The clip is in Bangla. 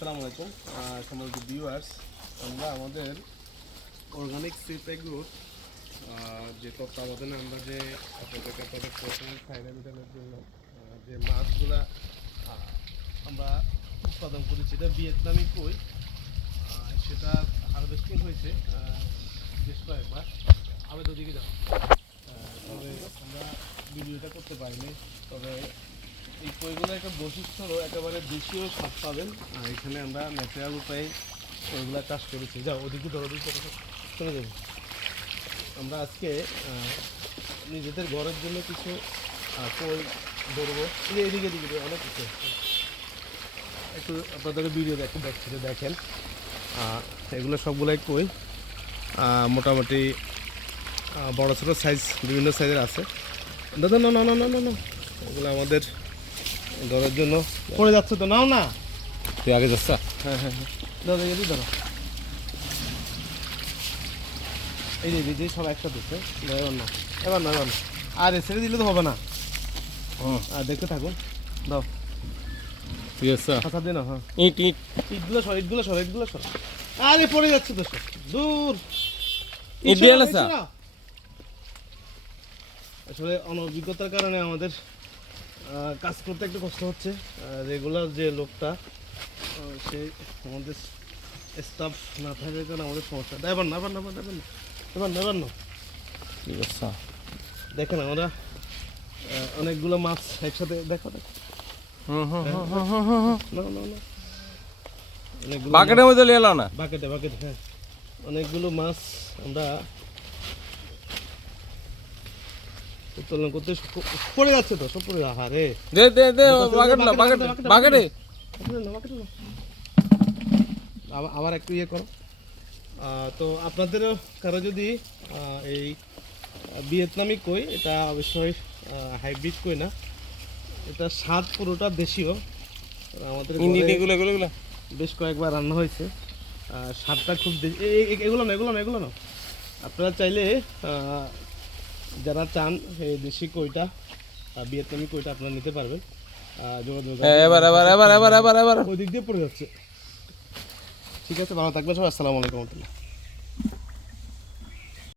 আসসালামু আলাইকুম। সম্মানিত ভিউয়ার্স আমরা আমাদের অর্গানিক সিপ এগ্রোর যে তত্ত্বাবধানে আমরা যে আপনাদের প্রোটিন ফাইনাল জন্য যে মাছগুলা আমরা উৎপাদন করেছি এটা ভিয়েতনামি কই সেটা হারভেস্টিং হয়েছে বেশ কয়েকবার। আমি তো দিকে যাব তবে আমরা ভিডিওটা করতে পারিনি, তবে এই কইগুলো একটা বৈশিষ্ট্য হলো, একেবারে দেশীয় স্বাদ পাবেন। আর এখানে আমরা ন্যাচারাল উপায়ে কইগুলা চাষ করেছি। যাও, ওদিকে ধরো চলে যাব। আমরা আজকে নিজেদের ঘরের জন্য কিছু কই ধরবো। এদিকে এদিকে অনেক কিছু। একটু আপনাদের ভিডিও দেখে দেখছি দেখেন। এগুলো সবগুলাই কই? মোটামুটি বড় ছোটো সাইজ বিভিন্ন সাইজের আছে। দাদা না না না না না। এগুলো আমাদের ধরার জন্য। পড়ে যাচ্ছে তো নাও না। তুই আগে যাচ্ছা হ্যাঁ হ্যাঁ হ্যাঁ। ধরো। এই যে সব একসাথে এবার না এবার না এবার না আর ছেড়ে দিলে তো হবে না। আর দেখতে থাকুন। দাও। হ্যাঁ। আরে পড়ে যাচ্ছে তো দূর? আসলে অনভিজ্ঞতার কারণে আমাদের কাজ করতে একটু কষ্ট হচ্ছে। রেগুলার যে লোকটা আহ, সে আমাদের স্টাফ না থাকার কারণে আমাদের সমস্যা। এবার না এবার না এবার না এবার না এবার না ঠিক আছে। দেখেন আমরা অনেকগুলো মাছ একসাথে দেখো দেখো। হুম হুম হুম হুম হুম হুম হুম। না না না। বাকেটের মধ্যে এলো না? বাকেটে বাকেটে হ্যাঁ। অনেকগুলো মাছ আমরা উত্তোলন করতে পড়ে যাচ্ছে তো সব পড়ে আহারে দে দে দে বাকেট না বাকেট বাকেটে। আবার- একটু ইয়ে করো। তো আপনাদেরও কারও যদি এই ভিয়েতনামি কই এটা অবশ্যই হাইব্রিড কই না। এটা স্বাদ পুরোটা দেশীয়। আমাদের এগুলো এগুলো বেশ কয়েকবার রান্না হয়েছে। স্বাদটা খুব এগুলো না এগুলো না এগুলো না আপনারা চাইলে যারা চান এই দেশি কইটা ভিয়েতনামি কইটা আপনারা নিতে পারবেন। যোগাযোগ এ, এবার এবার এবার এবার এবার এবার। ওই দিক দিয়ে পড়ে যাচ্ছে। ঠিক আছে ভালো থাকবেন সব আসসালামু আলাইকুম